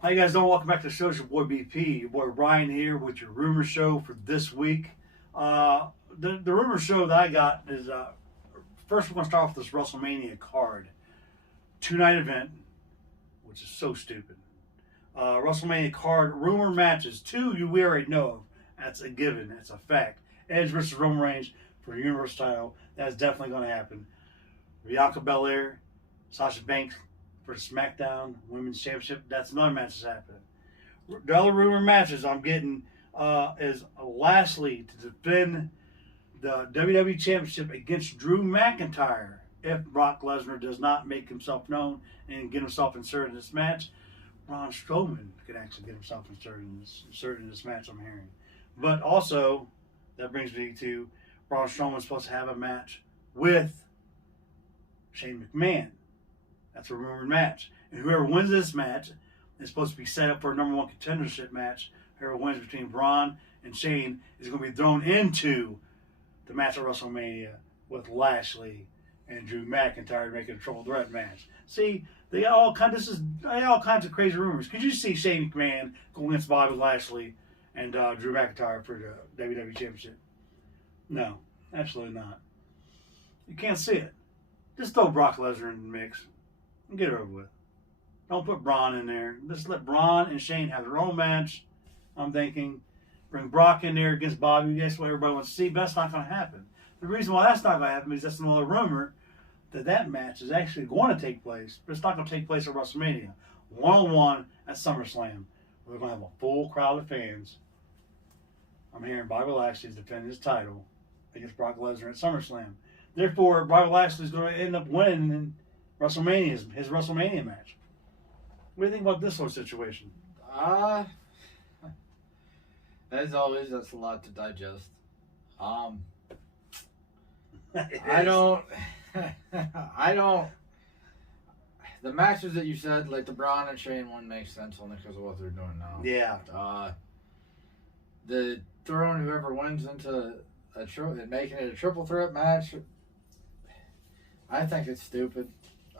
Hi, you guys doing? Welcome back to the show. It's your boy BP, your boy Ryan here with your rumor show for this week. The rumor show that I got is first we're going to start off with this WrestleMania card. 2-night event, which is so stupid. WrestleMania card, rumor matches. Two we already know of. That's a given. That's a fact. Edge versus Roman Reigns for the Universal title. That's definitely going to happen. Bianca Belair, Sasha Banks for the SmackDown Women's Championship. That's another match that's happening. The other rumor matches I'm getting is Lashley to defend the WWE Championship against Drew McIntyre if Brock Lesnar does not make himself known and get himself inserted in this match. Braun Strowman could actually get himself inserted in this match, I'm hearing. But also, that brings me to Braun Strowman's supposed to have a match with Shane McMahon. That's a rumored match. And whoever wins this match is supposed to be set up for a number one contendership match. Whoever wins between Braun and Shane is going to be thrown into the match at WrestleMania with Lashley and Drew McIntyre making a triple threat match. See, they got all kinds of crazy rumors. Could you see Shane McMahon go against Bobby Lashley and Drew McIntyre for the WWE Championship? No, absolutely not. You can't see it. Just throw Brock Lesnar in the mix and get it over with. Don't put Braun in there. Just let Braun and Shane have their own match. I'm thinking, bring Brock in there against Bobby. That's what everybody wants to see, but that's not going to happen. The reason why that's not going to happen is that's another rumor that match is actually going to take place, but it's not going to take place at WrestleMania. One-on-one at SummerSlam. We're going to have a full crowd of fans. I'm hearing Bobby Lashley is defending his title against Brock Lesnar at SummerSlam. Therefore, Bobby Lashley is going to end up winning his WrestleMania match. What do you think about this whole situation? As always, that's a lot to digest. I don't. The matches that you said, like the Braun and Shane one, makes sense only because of what they're doing now. Yeah. The throwing whoever wins into making it a triple threat match, I think it's stupid.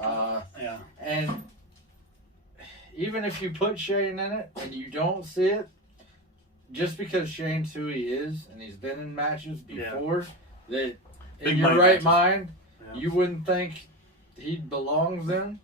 Yeah. And even if you put Shane in it and you don't see it, just because Shane's who he is and he's been in matches before, that in your right mind, you wouldn't think he belongs in,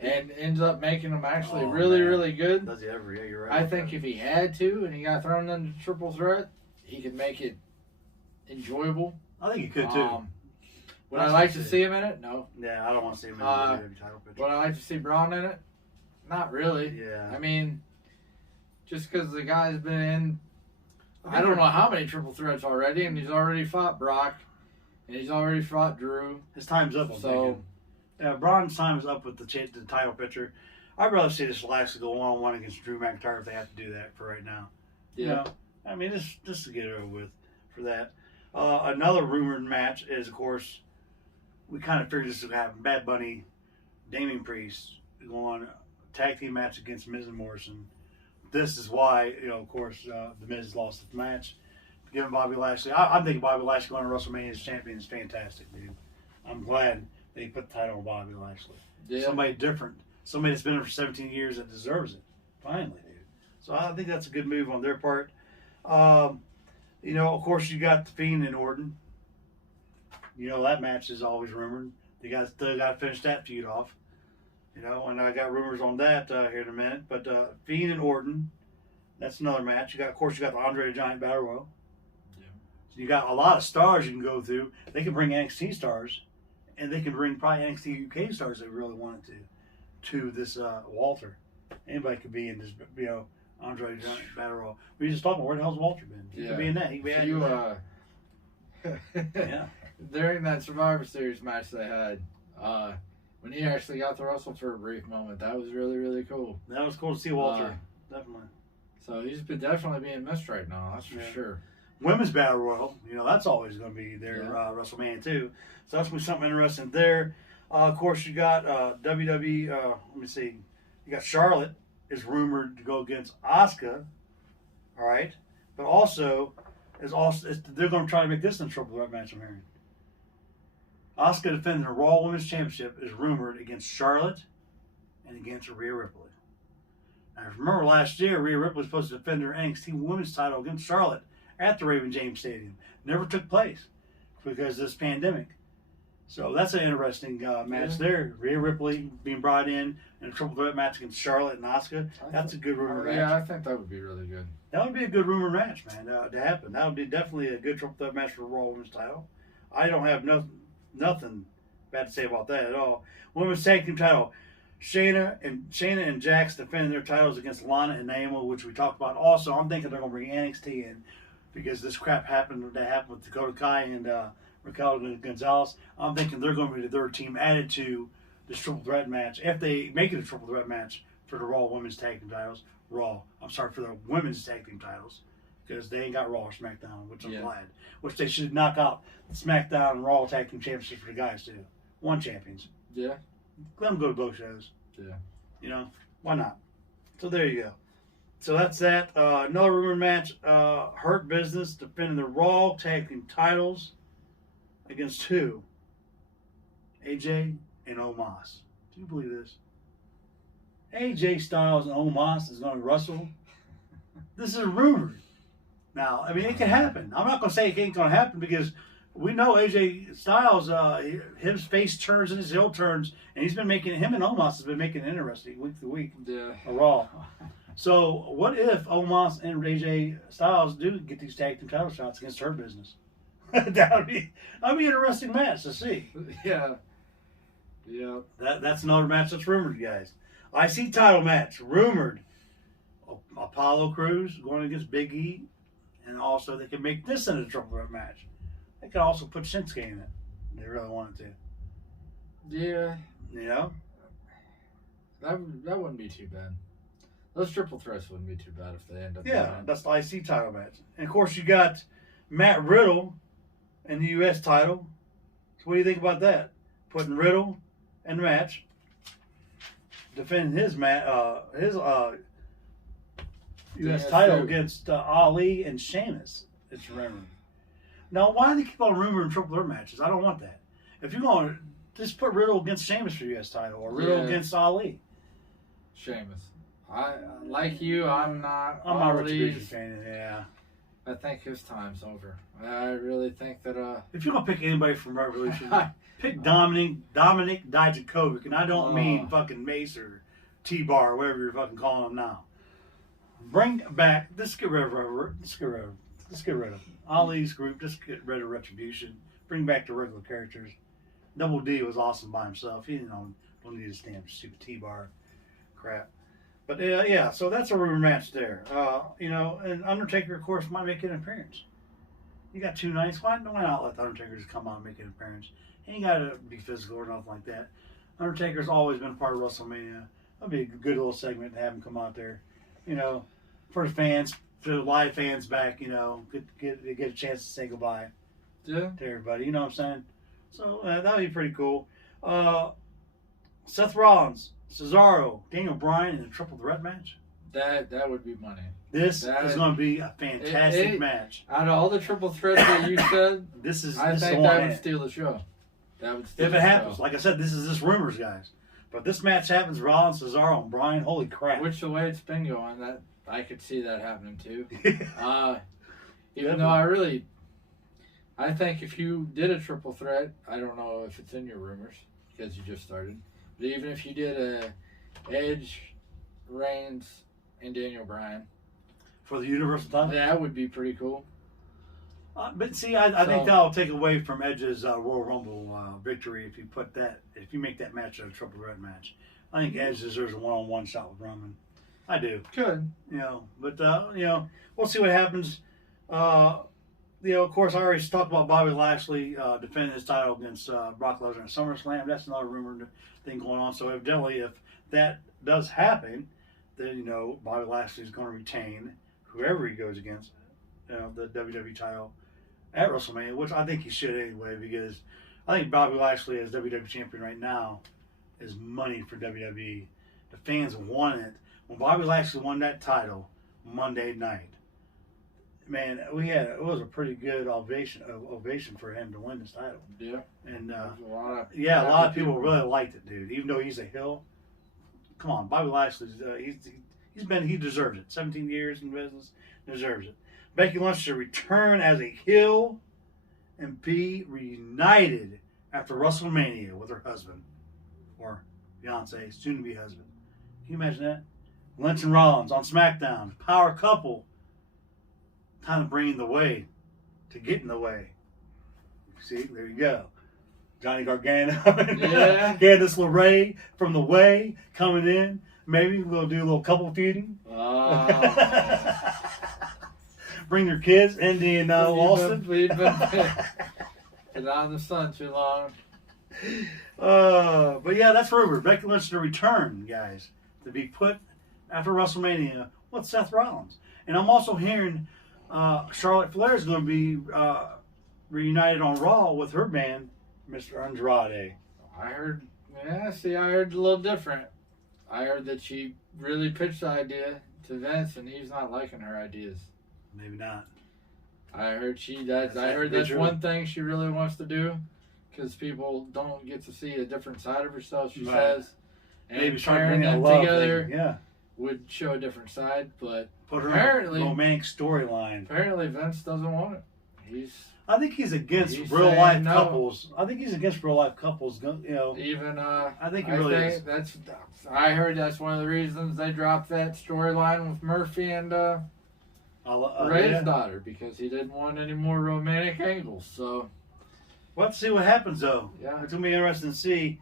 and ends up making them actually really good. Does he ever? Yeah, you're right. I think if he had to and he got thrown into triple threat, he could make it enjoyable. I think he could too. Would I like to see him in it? No. Yeah, I don't want to see him in the WWE title picture. Would I like to see Braun in it? Not really. Yeah. I mean, just because the guy's been in, I don't know how many triple threats already, and he's already fought Brock, and he's already fought Drew. His time's up. I'm thinking. Braun's time is up with the title picture. I'd rather see this Lashley go one-on-one against Drew McIntyre if they have to do that for right now. Yeah. You know, I mean, just to get it over with for that. Another rumored match is, of course, we kind of figured this would happen. Bad Bunny, Damian Priest going on a tag team match against Miz and Morrison. This is why, of course, the Miz lost the match. Giving Bobby Lashley, I'm thinking Bobby Lashley going to WrestleMania as champion is fantastic, dude. I'm glad they put the title on Bobby Lashley. Yeah. Somebody different, somebody that's been there for 17 years that deserves it. Finally, dude. So I think that's a good move on their part. Of course, you got the Fiend and Orton. That match is always rumored. They still got to finish that feud off. And I got rumors on that here in a minute. But Fiend and Orton, that's another match. Of course, you got the Andre the Giant Battle Royal. Yeah. So you got a lot of stars you can go through. They can bring NXT stars, and they can bring probably NXT UK stars if they really wanted to this Walter. Anybody could be in this, Andre the Giant Battle Royal. We just talking about where the hell's Walter been? He could be in that. He could be yeah. During that Survivor Series match they had, when he actually got to wrestle for a brief moment, that was really, really cool. That was cool to see Walter. Definitely. So he's definitely being missed right now, that's for sure. Women's Battle Royal, that's always going to be there, WrestleMania too. So that's going to be something interesting there. Of course, you got WWE, let me see. You got Charlotte is rumored to go against Asuka, all right? But also, they're going to try to make this in a triple threat match, I'm hearing. Asuka defending the Raw Women's Championship is rumored against Charlotte and against Rhea Ripley. I remember last year, Rhea Ripley was supposed to defend her NXT Women's title against Charlotte at the Raymond James Stadium. Never took place because of this pandemic. So that's an interesting match there. Rhea Ripley being brought in a triple threat match against Charlotte and Asuka. That's a good rumor match. Yeah, I think that would be really good. That would be a good rumor match, man, to happen. That would be definitely a good triple threat match for the Raw Women's title. I don't have nothing bad to say about that at all. Women's tag team title. Shayna and Jax defending their titles against Lana and Naomi, which we talked about. Also, I'm thinking they're going to bring NXT in because this crap happened with Dakota Kai and Raquel Gonzalez. I'm thinking they're going to be the third team added to this triple threat match if they make it a triple threat match for the Raw Women's Tag Team titles. For the Women's Tag Team titles because they ain't got Raw or SmackDown, which I'm glad. Which they should knock out the SmackDown and Raw Tag Team Championships for the guys too. One champions. Yeah. Let them go to both shows. Yeah. You know, why not? So there you go. So that's that. Another rumor match. Hurt Business defending the Raw Tag Team titles against who? AJ and Omos. Do you believe this? AJ Styles and Omos is going to wrestle. This is rumored. Now, I mean, it can happen. I'm not going to say it ain't going to happen because we know AJ Styles, his face turns and his heel turns, and him and Omos has been making it interesting week to week. Yeah. Raw. So, what if Omos and AJ Styles do get these tag team title shots against Hurt Business? that'd be an interesting match to see. Yeah. Yeah. That's another match that's rumored, guys. IC title match rumored. Apollo Crews going against Big E, and also they can make this into a triple threat match. They could also put Shinsuke in it. If they really wanted to. Yeah. You know? That wouldn't be too bad. Those triple threats wouldn't be too bad if they end up. Yeah, that's the IC title match. And of course, you got Matt Riddle in the U.S. title. So what do you think about that? Putting Riddle in the match, defending his U.S. title against Ali and Sheamus. It's rumored. Now, why do they keep on rumoring triple threat matches? I don't want that. If you're going to just put Riddle against Sheamus for the U.S. title or Riddle against Ali. Sheamus. I like you. I'm not a Retribution fan. Yeah. I think his time's over. I really think that. If you're gonna pick anybody from Revolution, pick Dominic Dijakovic, and I don't mean fucking Mace or T-Bar or whatever you're fucking calling him now. Bring back. Let's get rid of Ali's group. Just get rid of Retribution. Bring back the regular characters. Double D was awesome by himself. He don't need to stand for stupid T-Bar crap. But yeah, so that's a rumor match there. And Undertaker, of course, might make an appearance. You got 2 nights. Why not let the Undertaker just come out and make an appearance? He ain't got to be physical or nothing like that. Undertaker's always been a part of WrestleMania. That'd be a good little segment to have him come out there. For the fans, for the live fans back, get a chance to say goodbye to everybody. You know what I'm saying? So that'd be pretty cool. Seth Rollins, Cesaro, Daniel Bryan in a triple threat match. That would be money. This is going to be a fantastic match. Out of all the triple threats that you said, I think that would steal the show. If it happens, like I said, this is just rumors, guys. But this match happens, Rollins, Cesaro, and Bryan. Holy crap! Which the way it's been going, that I could see that happening too. Even though I think if you did a triple threat, I don't know if it's in your rumors because you just started. But even if you did a Edge, Reigns, and Daniel Bryan for the Universal title, that would be pretty cool. But see, I think that'll take away from Edge's Royal Rumble victory if you make that match a triple threat match. I think Edge deserves a one-on-one shot with Roman. I do. Good. But we'll see what happens. Of course, I already talked about Bobby Lashley defending his title against Brock Lesnar at SummerSlam. That's another rumored thing going on. So evidently, if that does happen, then Bobby Lashley is going to retain whoever he goes against, the WWE title at WrestleMania, which I think he should anyway, because I think Bobby Lashley as WWE champion right now is money for WWE. The fans want it. When Bobby Lashley won that title Monday night, man, it was a pretty good ovation for him to win this title. Yeah. And a lot of people really liked it, dude. Even though he's a heel, come on, Bobby Lashley's He deserves it. 17 years in business, deserves it. Becky Lynch to return as a heel and be reunited after WrestleMania with her husband or fiance, soon to be husband. Can you imagine that? Lynch and Rollins on SmackDown, power couple, kind of bringing the way to get in the way. See, there you go. Johnny Gargano and Yeah. Candice LeRae from the way coming in. Maybe we'll do a little couple feuding. Oh. Bring your kids, Indy and Austin. We've been out in the sun too long. But yeah, that's rumored. Becky Lynch to return, guys, to be put after WrestleMania with Seth Rollins. And I'm also hearing Charlotte Flair is going to be reunited on Raw with her man, Mr. Andrade. I heard a little different. I heard that she really pitched the idea to Vince and he's not liking her ideas. Maybe not. I heard that's true. one thing she really wants to do because people don't get to see a different side of herself, she Right. says. And Maybe start pairing bringing a them love together thing. Yeah. would show a different side, but Put her Apparently- in a romantic storyline. apparently Vince doesn't want it. I think he's against He's real saying life no. couples. I think he's against real life couples. You know, Even I think he really is. I heard that's one of the reasons they dropped that storyline with Murphy and Ray's yeah. daughter because he didn't want any more romantic angles. So We'll have to see what happens though. Yeah. It's gonna be interesting to see.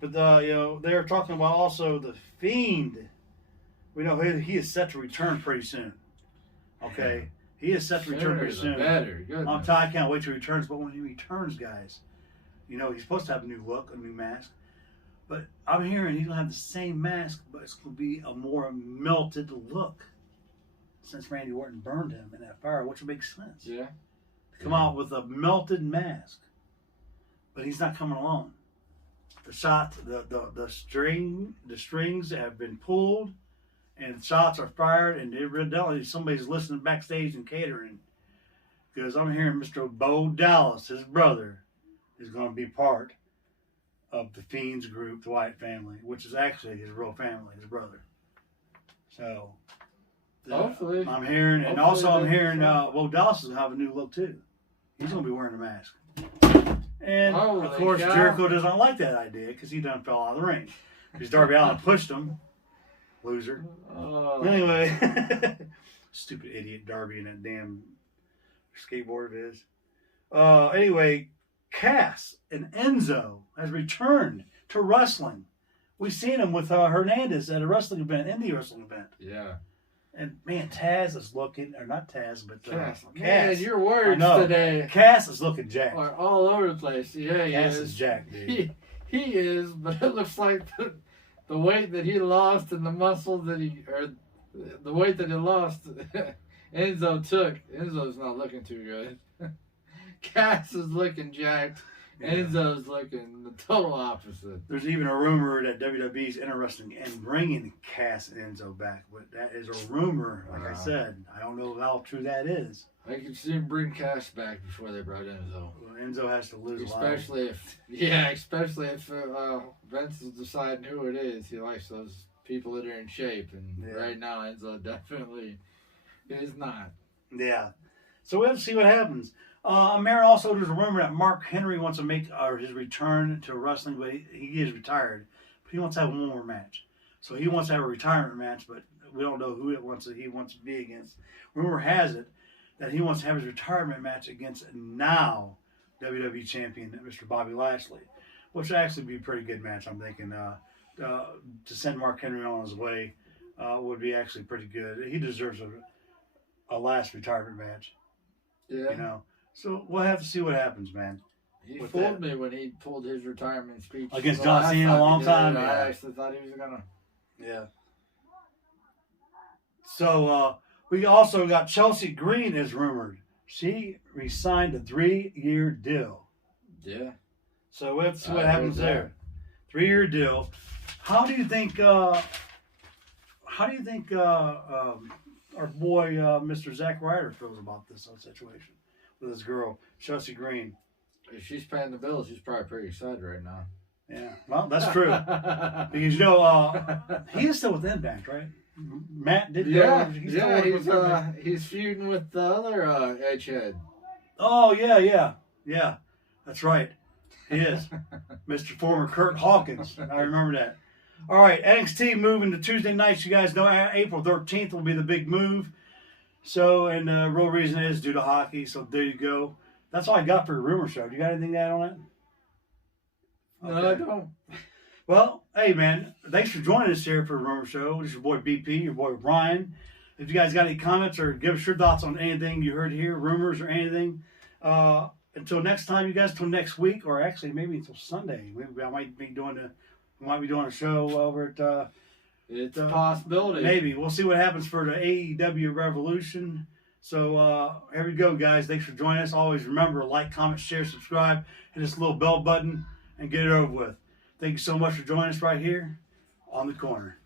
But they're talking about also the Fiend. We know he is set to return pretty soon. Okay, he is set to return pretty sooner soon. the better. Goodness. I'm telling you, I can't wait till he returns. But when he returns, guys, he's supposed to have a new look, a new mask. But I'm hearing he's gonna have the same mask, but it's gonna be a more melted look. Since Randy Orton burned him in that fire, which makes sense. Yeah. Come out with a melted mask, but he's not coming alone. The strings have been pulled, and shots are fired, and evidently somebody's listening backstage and catering, because I'm hearing Mr. Bo Dallas, his brother, is going to be part of the Fiends group, the Wyatt family, which is actually his real family, his brother. So. Hopefully. I'm hearing, and Hopefully also I'm they- hearing, Bo Dallas is going to have a new look too. He's going to be wearing a mask. And Holy of course, cow. Jericho doesn't like that idea because he done fell out of the ring. Because Darby Allin pushed him. Loser. Oh. Anyway, stupid idiot Darby and that damn skateboard of his. Anyway, Cass and Enzo has returned to wrestling. We've seen him with Hernandez at a wrestling event, indie wrestling event. Yeah. And man, Taz is looking, or not Taz, but Cass. Cass. Man, your I words know. today Cass is looking jacked. are all over the place. Yeah, he Cass is. is jacked, dude. He is, but it looks like the weight that he lost and the muscle that the weight that he lost, Enzo took. Enzo's not looking too good. Cass is looking jacked. Yeah. Enzo's looking the total opposite. There's even a rumor that WWE's interested in bringing Cass and Enzo back, but that is a rumor. Like I Wow. said, I don't know how true that is. I could see him bring Cass back before they brought Enzo. Well, Enzo has to lose a lot. Especially if Vince is deciding who it is. He likes those people that are in shape, and Yeah. right now Enzo definitely is not. Yeah. So we'll have to see what happens. Mary, also, there's a rumor that Mark Henry wants to make his return to wrestling, but he is retired. But he wants to have one more match. So he wants to have a retirement match, but we don't know who he wants to be against. Rumor has it that he wants to have his retirement match against now WWE champion Mr. Bobby Lashley, which would actually be a pretty good match. I'm thinking to send Mark Henry on his way would be actually pretty good. He deserves a last retirement match, Yeah. So we'll have to see what happens, man. He with fooled that. me when he pulled his retirement speech Against the John last Cena a time he long did time, it. yeah. I actually thought he was gonna. Yeah. So we also got Chelsea Green is rumored. She re-signed a 3-year deal. Yeah. So we'll have to see what I happens heard there. 3-year deal. How do you think? Our boy Mr. Zack Ryder feels about this whole situation with this girl Chelsea Green? If she's paying the bills, she's probably pretty excited right now. Yeah. Well, that's true because he is still with Impact, right? Matt did Yeah, still working with them. he's feuding with the other Edgehead. Oh yeah. That's right. He is. Mr. Former Kurt Hawkins. I remember that. All right, NXT moving to Tuesday nights. You guys know April 13th will be the big move. So, and the real reason is due to hockey. So there you go. That's all I got for your rumor show. Do you got anything to add on that? No, I don't. Well, hey man, thanks for joining us here for the Rumor Show. This is your boy BP, your boy Ryan. If you guys got any comments or give us your thoughts on anything you heard here, rumors or anything, until next time, you guys, till next week, or actually maybe until Sunday. Maybe I might be doing a show over at. It's a possibility. Maybe we'll see what happens for the AEW Revolution. So here we go, guys. Thanks for joining us. Always remember, like, comment, share, subscribe, hit this little bell button, and get it over with. Thank you so much for joining us right here on the corner.